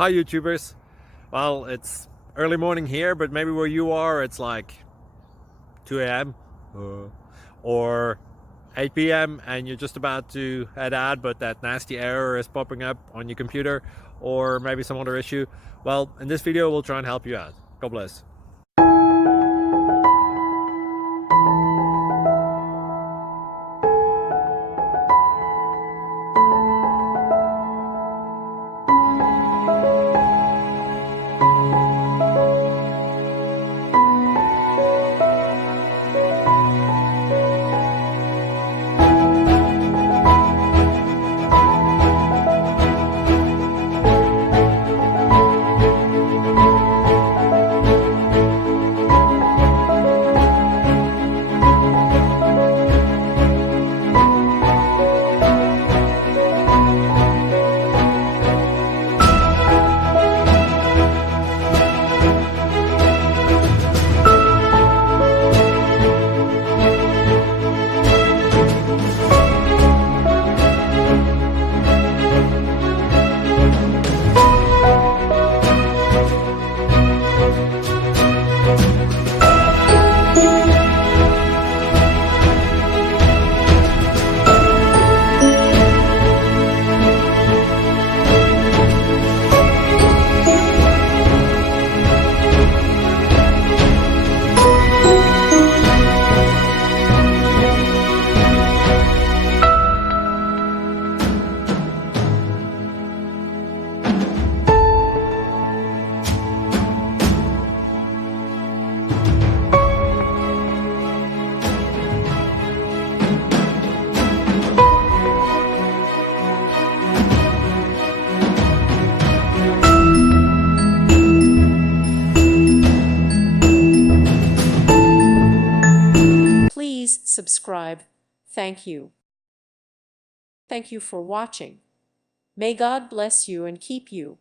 Hi YouTubers. Well, it's early morning here, but maybe where you are it's like 2 a.m. or 8 p.m. and you're just about to head out, but that nasty error is popping up on your computer, or maybe some other issue. Well, in this video we'll try and help you out. God bless. Please subscribe. Thank you. Thank you for watching. May God bless you and keep you.